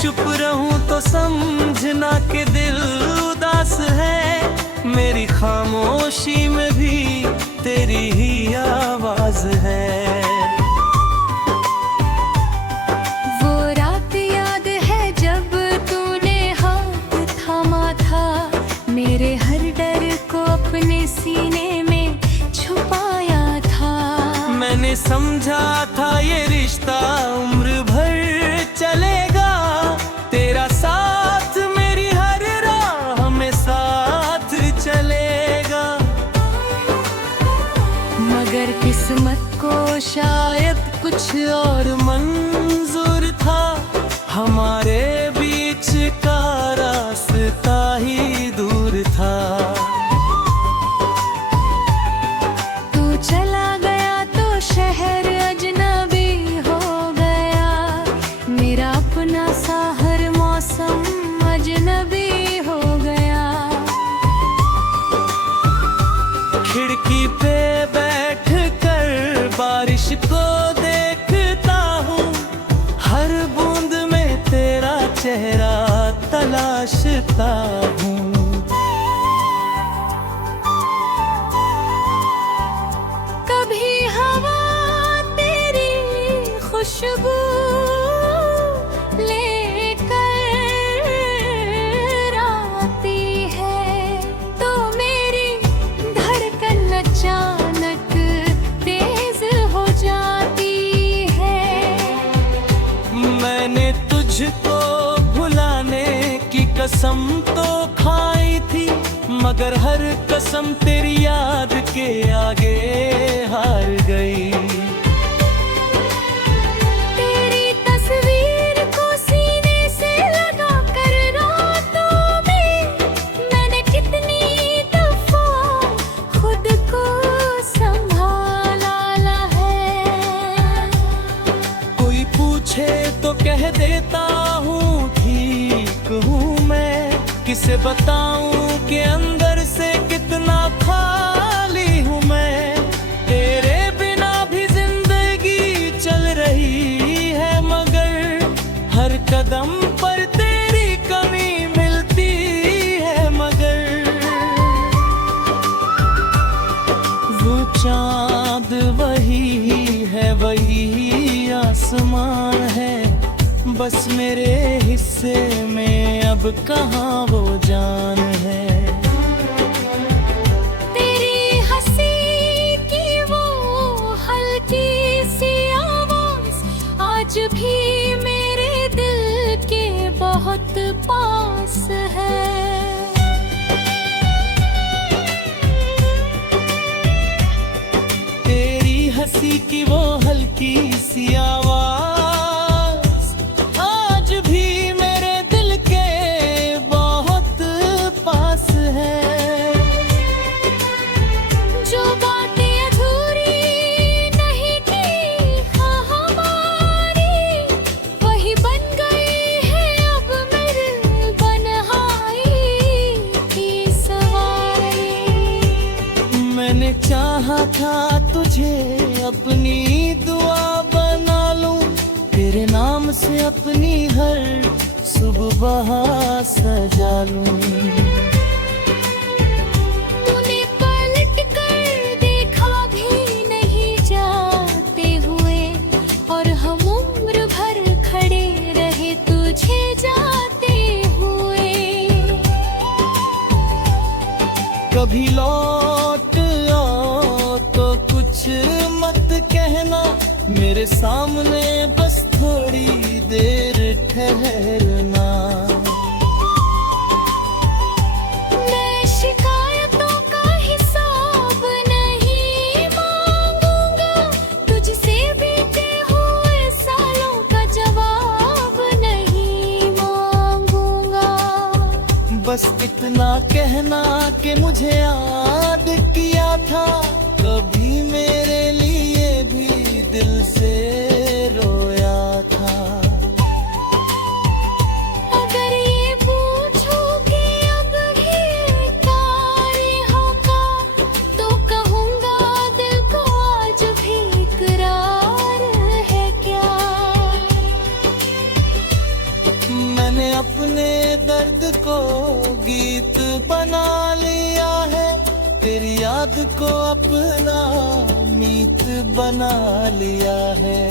चुप रहूं तो समझना कि दिल उदास है, मेरी खामोशी में भी तेरी ही आवाज है। वो रात याद है जब तूने हाथ थामा था, मेरे हर डर को अपने सीने में छुपाया था। मैंने समझा था ये रिश्ता उम्र भर चलेगा, तेरा साथ मेरी हर राह में साथ चलेगा। मगर किस्मत को शायद कुछ और मंजूर था, हमारे बीच का रास्ता ही दूर था। तू चला गया तो शहर अजनबी हो गया, मेरा अपना सा हर मौसम अजनबी हो गया। खिड़की पे बैठ कर बारिश को देखता हूँ, हर बूंद में तेरा चेहरा तलाशता हूँ। कभी हवा तेरी खुशबू लेकर आती है, तो मेरी धड़कन अचानक तेज हो जाती है। मैंने तुझको भुलाने की कसम तो खाई थी, मगर हर कसम तेरी याद के आगे हार गई। तेरी तस्वीर को सीने से लगा कर रातों में मैंने कितनी दफा खुद को संभाला है। कोई पूछे तो कह देता हूँ ठीक हूँ मैं, किसे बताऊं कि अंदर से कितना खाली हूँ मैं। तेरे बिना भी जिंदगी चल रही है, मगर हर कदम पर तेरी कमी मिलती है। मगर वो चांद वही है, वही आसमान है, बस मेरे हिस्से में अब कहाँ वो जान है। तेरी हंसी की वो हल्की सी आवाज आज भी मेरे दिल के बहुत पास है। तेरी हंसी की वो हल्की सी आवाज आज भी मेरे दिल के बहुत पास है। जो बातें अधूरी नहीं थी हमारी, वही बन गई है अब मेरे बनहाई की सवारी। मैंने चाहा था तुझे अपनी दुआ बना लूं, तेरे नाम से अपनी हर सुबह सजा लूं। तूने पलट कर देखा भी नहीं जाते हुए, और हम उम्र भर खड़े रहे तुझे जाते हुए। कभी लौट आओ तो कुछ मत कहना, मेरे सामने बस थोड़ी देर ठहरना। मैं शिकायतों का हिसाब नहीं मांगूंगा, तुझसे बीते हुए सालों का जवाब नहीं मांगूंगा। बस इतना कहना कि मुझे याद किया था, कभी मेरे लिए भी दिल से रोया था। अगर ये पूछो कि अब भी तारीखों का, तो कहूँगा दिल को आज भी इकरार है क्या। को गीत बना लिया है, तेरी याद को अपना मीत बना लिया है।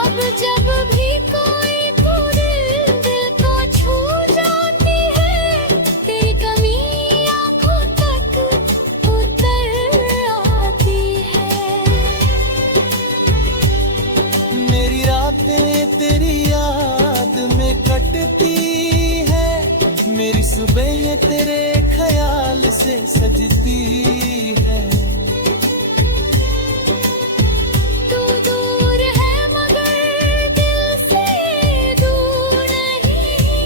अब जब भी कोई तू दिल को छू जाती है, तेरी कमी आंखों तक उतर आती है। मेरी रातें तेरी याद में कटती है, मेरी सुबह तेरे ख्याल से सजती है। तू दूर है मगर दिल से दूर नहीं,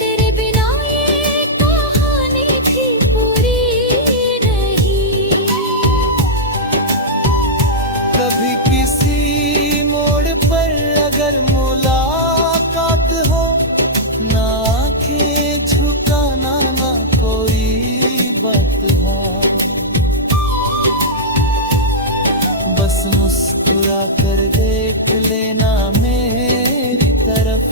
तेरे बिना ये कहानी भी पूरी नहीं। कभी किसी मोड़ पर अगर मुलाकात हो, ना आंखें झुकाना ना कोई बात हो, बस मुस्कुरा कर देख लेना मेरी तरफ,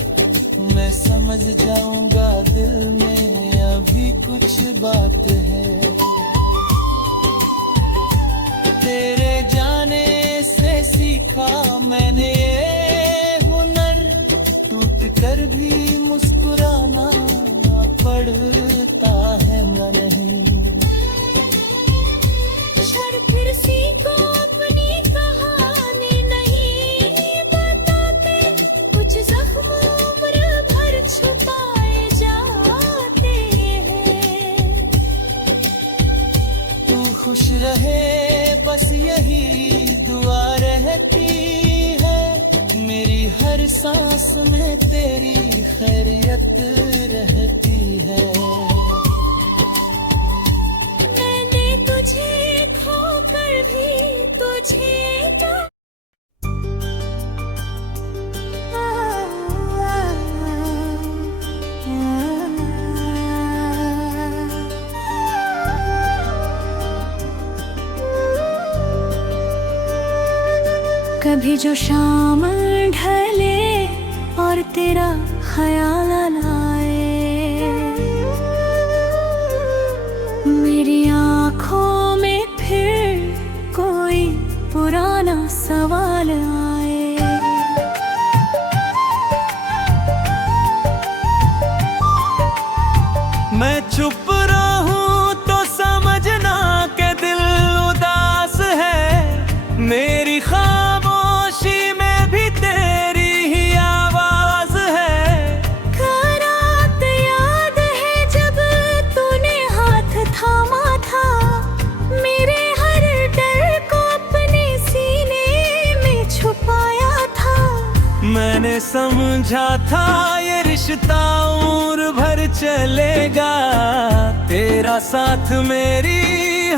मैं समझ जाऊंगा दिल में अभी कुछ बात है। तेरे जाने से सीखा मैंने ये हुनर, टूट कर भी मुस्कुराना पड़ता है मन नहीं। शर फिर सीखो अपनी कहानी नहीं बताते, कुछ जख्म उम्र भर छुपाए जाते हैं। तू खुश रहे बस यही दुआ रहती है, मेरी हर सांस में तेरी खैरियत रहती है। मैंने तुझे खोकर भी तुझे कभी जो शाम ढले और तेरा ख्याल आए, मेरी आँखों में फिर कोई पुराना सवाल आए। मैं चुप रहूं तो समझना के दिल उदास है, मेरी खामोशी में भी तेरी ही आवाज है। रात याद है जब तूने हाथ थामा था, मेरे हर डर को अपने सीने में छुपाया था। मैंने समझा था ये रिश्ता उम्र भर चलेगा, तेरा साथ मेरी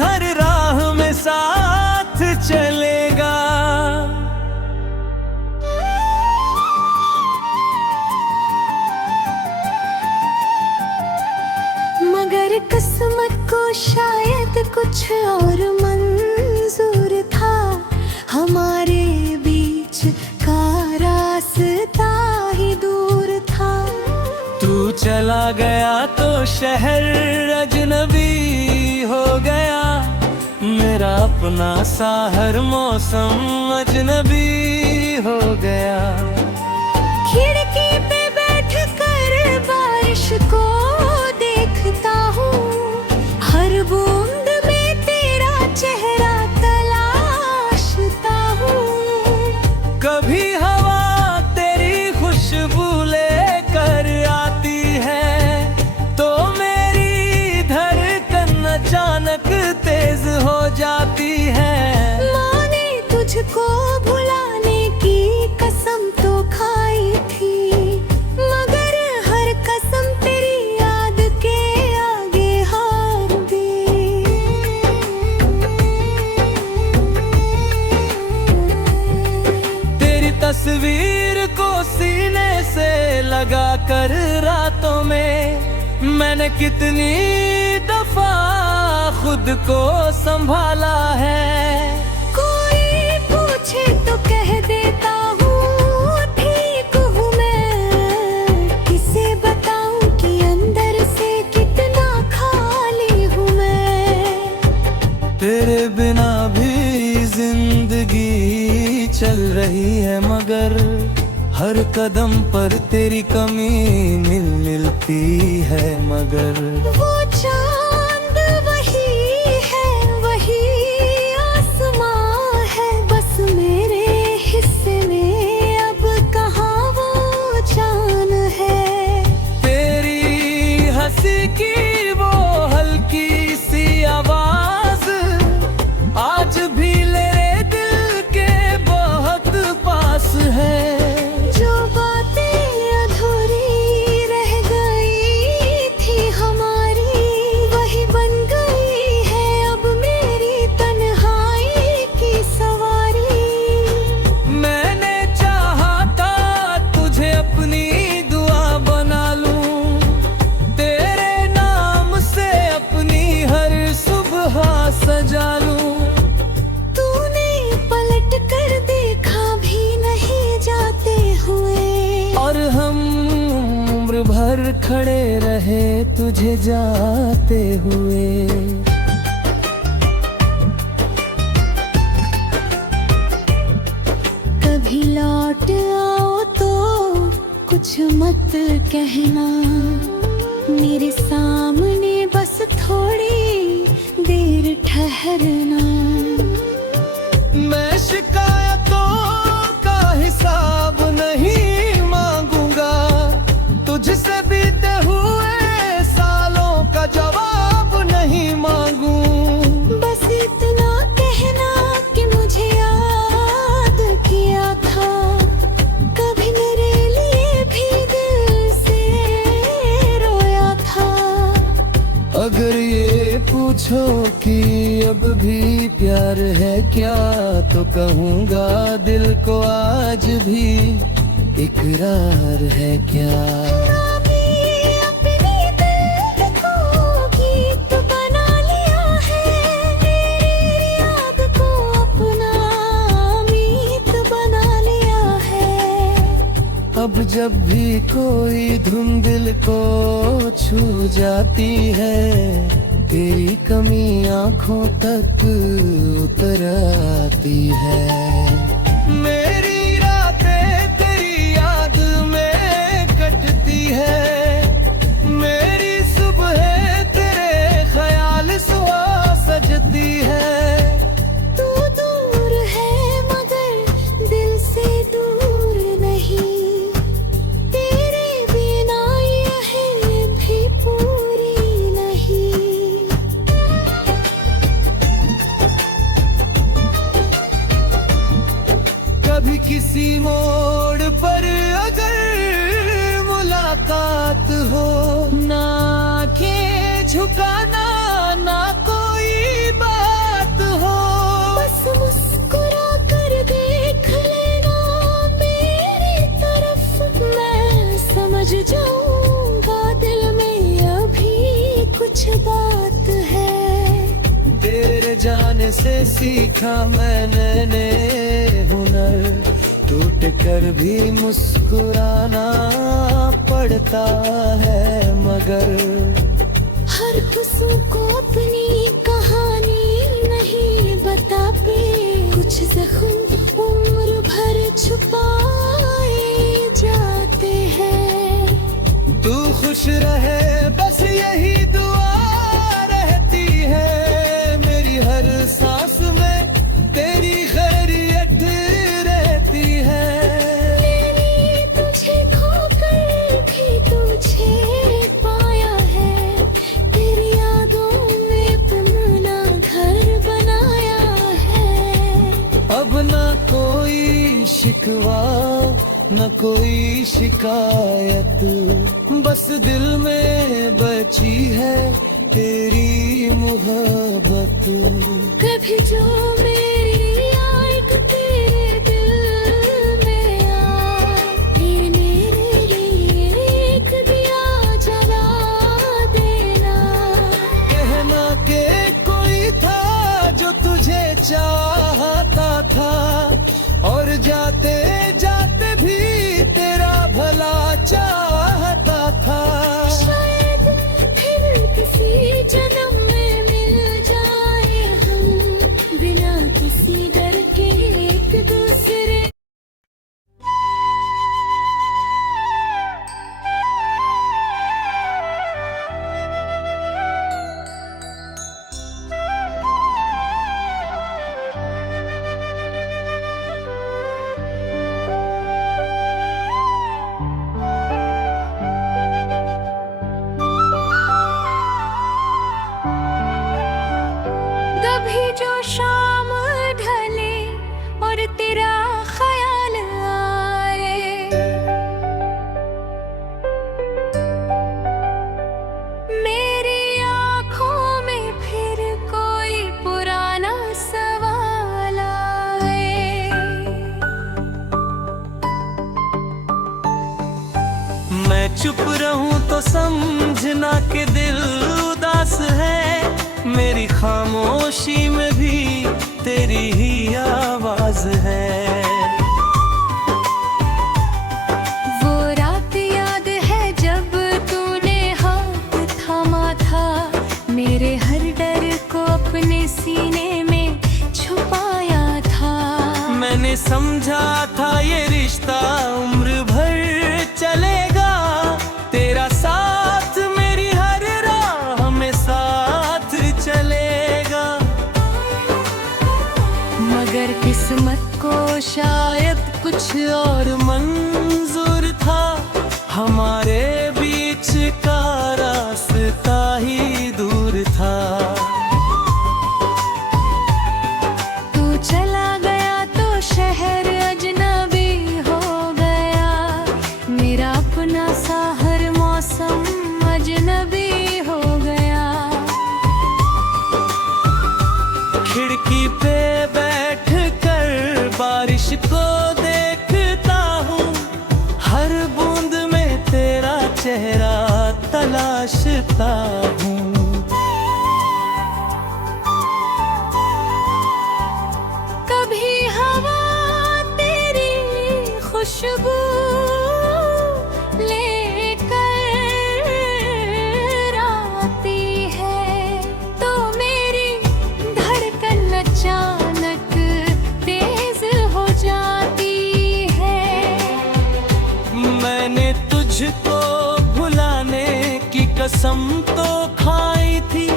हर राह में साथ चलेगा। मगर किस्मत को शायद कुछ और मंजूर था, हमारे बीच का रास्ता ही दूर था। तू चला गया तो शहर अजनबी हो गया, मेरा अपना सा हर मौसम अजनबी हो गया। खिड़की पे बैठ कर बारिश को देखता हूँ, हर बूंद में तेरा चेहरा तलाशता हूँ। कभी हवा तेरी खुशबू लेकर आती है, तो मेरी धड़कन अचानक तेज हो जाती है। मैंने तुझको भुलाने की कसम तो खाई थी, मगर हर कसम तेरी याद के आगे हार गई। तेरी तस्वीर को सीने से लगा कर रातों में मैंने कितनी दफा खुद को संभाला है। कोई पूछे तो कह देता हूँ ठीक हूँ मैं, किसे चल रही है मगर हर कदम पर तेरी कमी मिलती है मगर वो चांद वही है, वही आसमां है, बस मेरे हिस्से में अब कहाँ वो चांद है। तेरी हंसी की वो हल्की सी आवाज आज भी मेरे दिल के बहुत पास है। जो बातें अधूरी रह गई थी हमारी, वही बन गई है अब मेरी तन्हाई की सवारी। मैंने चाहा था तुझे अपनी दुआ बना लूं, तेरे नाम से अपनी हर सुबह सजा लूं। तूने पलट कर देखा भी नहीं जाते हुए, और हम उम्र भर खड़े रहे तुझे जाते हुए। कभी लौट आओ तो कुछ मत कहना, मेरे सामने बस थोड़ी देर ठहरना। मैं शिकायतों का हिसाब नहीं मांगूंगा, तुझसे बीते हुए सालों का जवाब नहीं मांगू। बस इतना कहना कि मुझे याद किया था, कभी मेरे लिए भी दिल से रोया था। अगर ये पूछो कि अब भी प्यार है क्या, तो कहूँगा दिल को आज भी इकरार है क्या। अपनी दर्द को गीत बना लिया है, तेरी याद को अपना मीत बना लिया है। अब जब भी कोई धुन दिल को छू जाती है, तेरी कमी आंखों तक उतर आती है। मेरी रातें तेरी याद में कटती है, मेरी सुबह तेरे ख्याल सुबह सजती है। तू दूर है मगर दिल से दूर नहीं, तेरे बिना यह भी पूरी नहीं। कभी किसी मोड़ पर अगर मुलाकात हो, ना आंखें झुकाना ना कोई बात हो, बस मुस्कुरा कर देख लेना मेरी तरफ, मैं समझ जाऊंगा दिल में अभी कुछ बात है। तेरे जाने से सीखा मैंने हुनर, टूट कर भी मुस्कुराना पड़ता है मगर। हर हुस्न को अपनी कहानी नहीं बताते, कुछ जख्म उम्र भर छुपाए जाते हैं। तू खुश रहे बस यही दुआ रहती है मेरी, हर सांस में तेरी खैरियत रहती है। मैंने तुझे खोकर भी तुझे पाया है, तेरी यादों में अपना घर बनाया है। अब ना कोई शिकवा न कोई शिकायत, बस दिल में बची है तेरी मोहब्बत। कभी जो मेरी आग तेरे दिल में आए, ये मेरे लिए एक दिया जला देना। कहना के कोई था जो तुझे चाहता था, और जाते जाते भी तेरा भला चाहता था। शायद फिर किसी जन्म में मिल जाए हम, बिना किसी तेरा ख्याल आए। मेरी आँखों में फिर कोई पुराना सवाल आए। मैं चुप रहूं तो समझना कि दिल उदास है, मेरी खामोशी में भी तेरी ही आवाज है। वो रात याद है जब तूने हाथ थामा था, मेरे हर डर को अपने सीने में छुपाया था। मैंने समझा था ये रिश्ता उम्र भर चलेगा, तेरा साथ मेरी हर राह में साथ चलेगा। मगर किस्मत को शायद कुछ और मंजूर था, हमारे बीच का रास्ता ही दूर था। तू चला गया तो शहर अजनबी हो गया, मेरा अपना सा हर मौसम अजनबी हो गया। खिड़की पे बैठ कर बारिश को देखता हूँ, हर बूंद में तेरा चेहरा तलाशता हूँ। कभी हवा तेरी खुशबू लेकर आती है, तो मेरी धड़कन अचानक तेज हो जाती है। मैंने तुझको भुलाने की कसम तो खाई थी,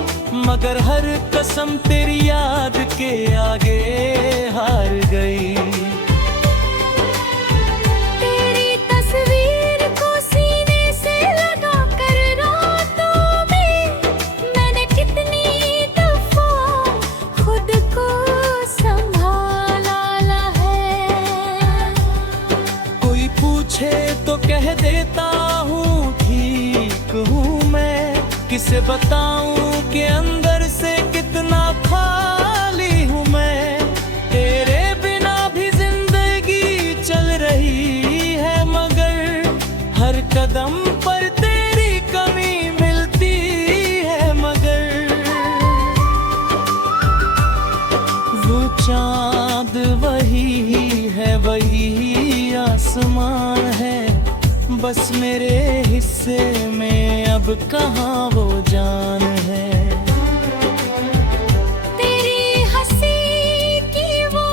मगर हर कसम तेरी याद के आगे हार गई। तेरी तस्वीर को सीने से लगा कर रातों में मैंने कितनी दफा खुद को संभाला है। कोई पूछे तो कह देता हूँ ठीक हूँ मैं, किसे बताऊं कि अंदर से कितना खाली हूँ मैं। तेरे बिना भी जिंदगी चल रही है, मगर हर कदम पर तेरी कमी मिलती है। मगर वो चांद वही है, वही आसमान है, बस मेरे हिस्से में अब कहाँ वो जान है। तेरी हंसी की वो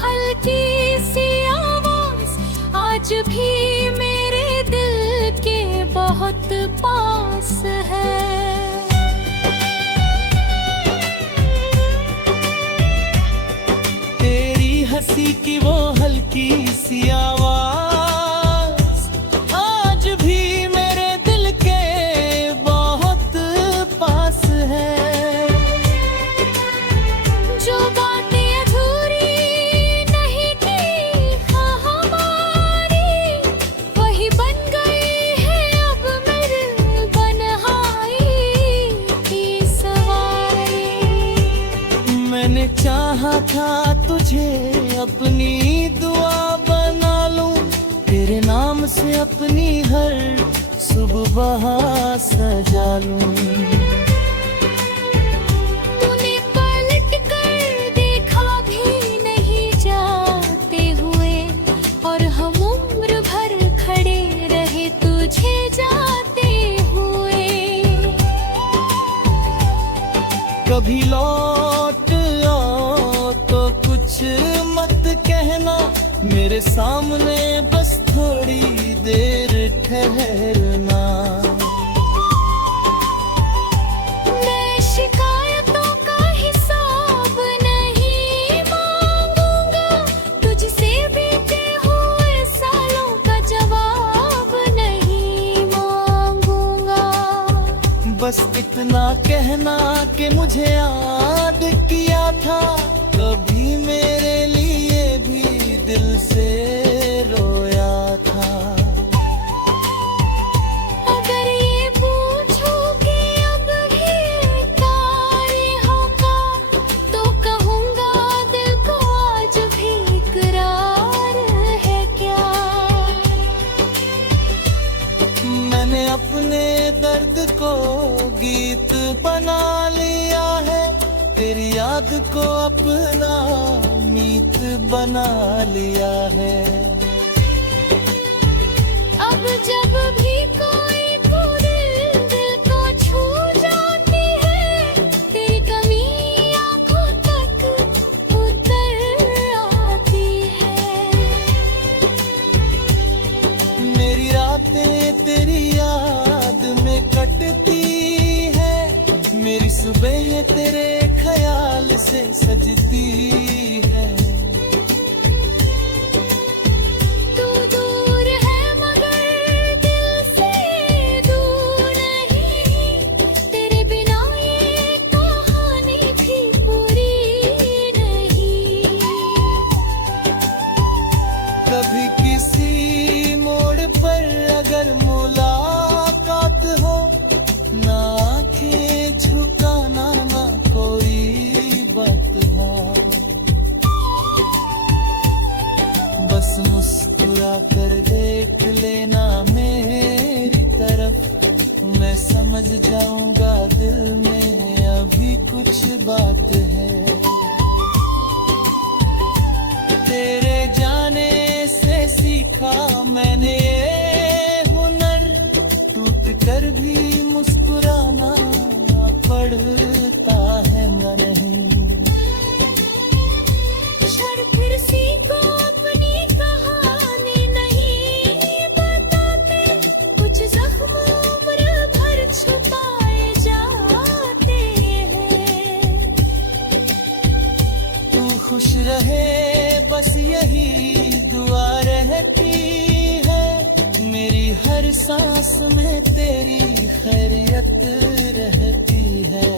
हल्की सी आवाज आज भी मेरे दिल के बहुत पास है। तेरी हंसी की वो हल्की सी आवाज आज भी मेरे दिल के बहुत पास है। जो बातें अधूरी नहीं थी हमारी, वही बन गई है अब मेरे बन्हाई की सवारी। मैंने चाहा था तुझे अपनी दुआ बना लूं, तेरे नाम से अपनी हर सुबह सजा लूं। तूने पलट कर देखा भी नहीं जाते हुए, और हम उम्र भर खड़े रहे तुझे जाते हुए। कभी लौट आओ तो कुछ मत कहना, मेरे सामने बस थोड़ी देर ठहरना। मैं शिकायतों का हिसाब नहीं मांगूंगा, तुझसे बीते हुए सालों का जवाब नहीं मांगूंगा। बस इतना कहना कि मुझे याद किया था, कभी मेरे लिए भी दिल से रोया था। अगर ये पूछो कि अब भी तारीहों का, तो कहूँगा दिल को आज भी इकरार है क्या। मैंने अपने दर्द को गीत बना लिया है, तेरी याद को अपना मीत बना लिया है। अब जब भी कोई दिल को छू जाती है, तेरी कमी आंखों तक उतर आती है। मेरी रातें तेरी याद में कटती है, मेरी सुबह तेरे ख्याल से सजती है। तू दूर है मगर दिल से दूर नहीं, तेरे बिना ये कहानी भी पूरी नहीं। कभी किसी मोड़ पर अगर मुलाकात हो, ना आंखें झुकाना ना कोई बात हो, बस मुस्कुरा कर देख लेना मेरी तरफ, मैं समझ जाऊंगा दिल में अभी कुछ बात है। तेरे जाने से सीखा मैंने ये हुनर, टूट कर भी मुस्कुराना पड़ता है ना नहीं। क्षण फिर सीखो अपनी कहानी नहीं बताते, कुछ जख्म उम्र भर छुपाए जाते हैं। तू खुश रहे बस यही दुआ रहती है, मेरी हर सांस में तेरी खैरियत रहती है।